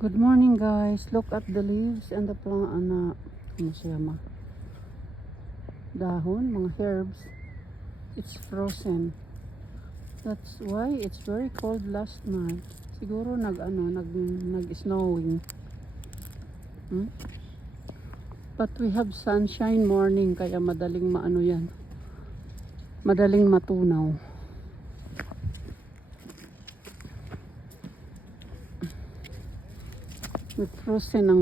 Good morning guys. Look at the leaves and the plant ano siya dahon, mga herbs. It's frozen. That's why it's very cold last night. Siguro nag-snowing. But we have sunshine morning kaya madaling yan. Madaling matunaw. Frozen ang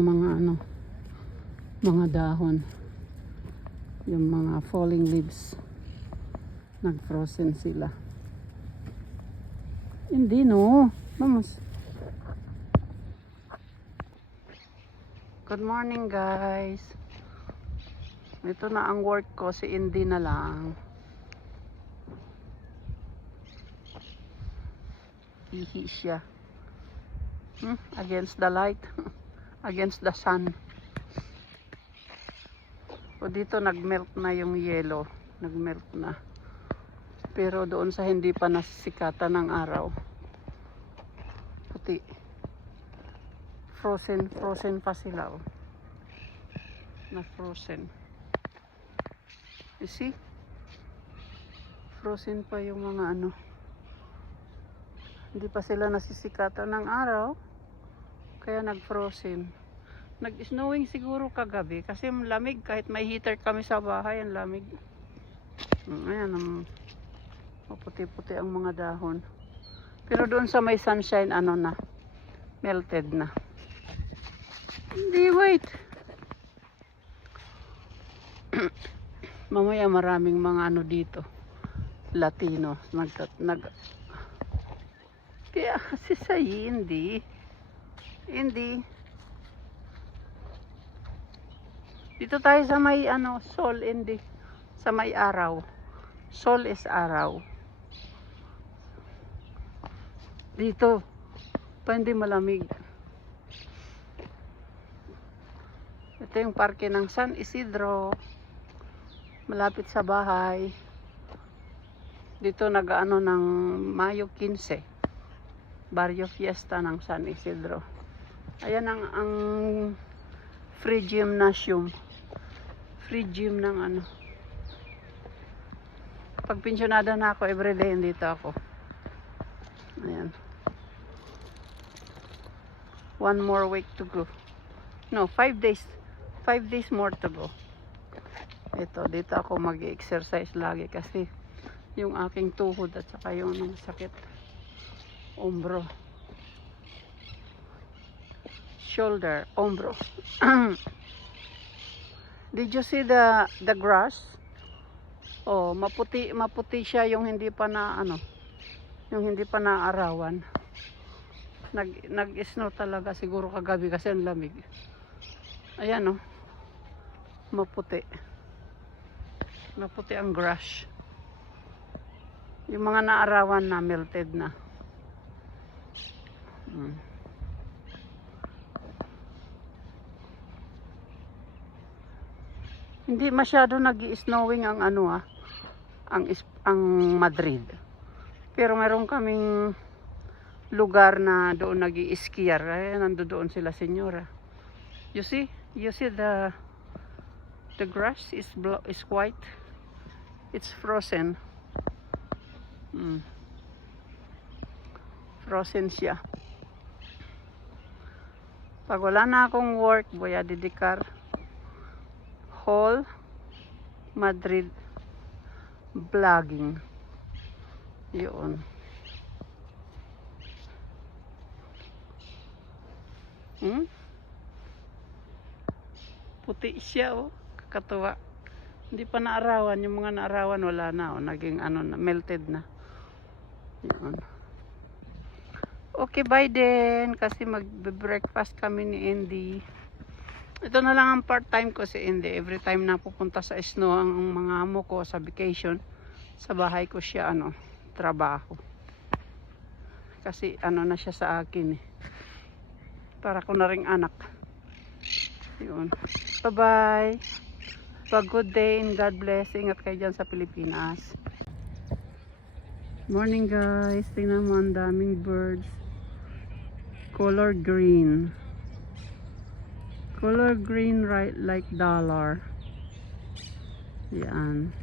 mga dahon, yung mga falling leaves, nag-frozen sila. Hindi no, vamos. Good morning guys. Ito na ang work ko, si Indy na lang. Ihi siya. Against the light, against the sun. O dito nagmelt na yung yellow, nagmelt na. Pero doon sa hindi pa nasisikatan ng araw, puti. Frozen pa sila. Oh. Na frozen. You see? Frozen pa yung mga hindi pa sila nasisikatan ng araw. Kaya nag-frozen. Nag-snowing siguro kagabi kasi lamig kahit may heater kami sa bahay, ang lamig. Ayan, maputi-puti ang mga dahon. Pero doon sa may sunshine, melted na. Hindi, wait. Mamaya maraming mga dito. Latino. Kaya kasi sa hindi. Dito tayo sa may sol, hindi. Sa may araw. Sol is araw. Dito. Pa hindi malamig. Ito yung parke ng San Isidro. Malapit sa bahay. Dito ng Mayo 15. Barrio Fiesta ng San Isidro. Ayan ang free gymnasium. Free gym ng Pag pensionada na ako, everyday dito ako. Ayan. 1 more week to go. No, 5 days. 5 days more to go. Dito ako mag-exercise lagi kasi yung aking tuhod at saka yung sakit. Ombro. Shoulder, ombro. Did you see the grass? Oh, maputi siya yung hindi pa naarawan. Nag-snow talaga siguro kagabi kasi ang lamig. Ayan maputi. Maputi ang grass. Yung mga naarawan na melted na. Hindi masyado nag-i-snowing ang ang Madrid. Pero meron kaming lugar na doon nag-i-skier. Nandoon sila, senyora. You see the grass is white. It's frozen. Frozen siya. Pag wala na akong work, voy a dedicar whole Madrid vlogging. Yun. Puti siya kakatuwa. Hindi pa naarawan, yung mga naarawan wala na naging melted na. Yun. Okay, bye din kasi magbe-breakfast kami ni Indy. Ito na lang ang part-time ko si Indy. Every time na pupunta sa snow ang mga amo ko sa vacation, sa bahay ko siya trabaho. Kasi na siya sa akin para ko na ring anak. Yun. Bye-bye. Have a good day and God bless. Ingat kayo dyan sa Pilipinas. Morning guys. Tingnan mo, ang daming birds. Color green. Color green, right, like dollar. Yan.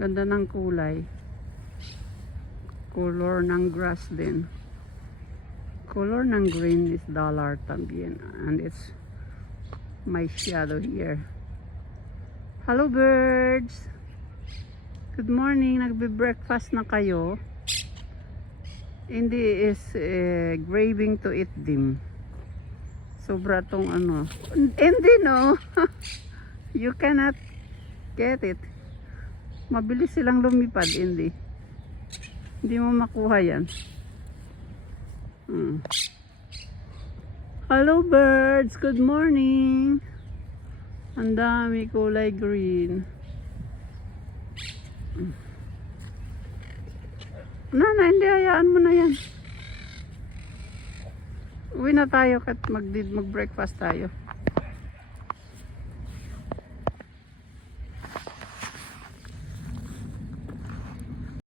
Ganda ng kulay. Color ng grass din. Color ng green is dollar también. And it's my shadow here. Hello birds! Good morning. Nagbe-breakfast na kayo? Hindi is craving to eat them. Sobra tong ano. Hindi no. You cannot get it. Mabilis silang lumipad, hindi. Hindi mo makuha yan. Hello birds, good morning. Ang dami kulay green. Nana, hindi, hayaan mo na yan. Uwi na tayo kat mag-breakfast tayo.